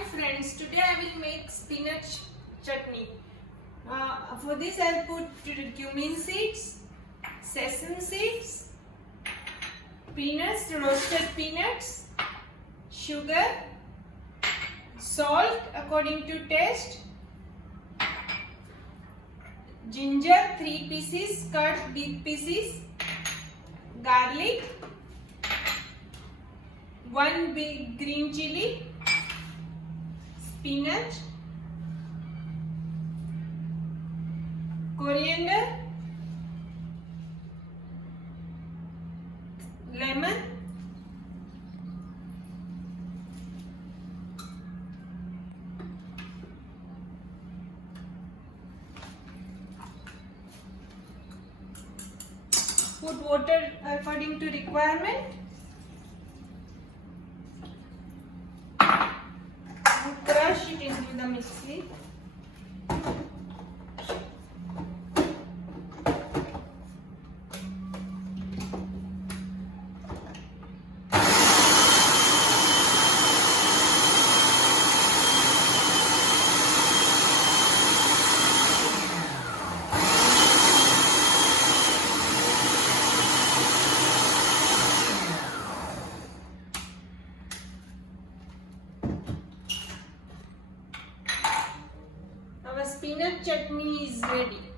Hi friends, today I will make spinach chutney. For this I will put cumin seeds, sesame seeds, peanuts, roasted peanuts, sugar, salt according to taste, ginger 3 pieces cut big pieces, garlic, 1 big green chili, spinach, coriander, lemon, put water according to requirement. Crush it into the mixie. Our spinach chutney is ready.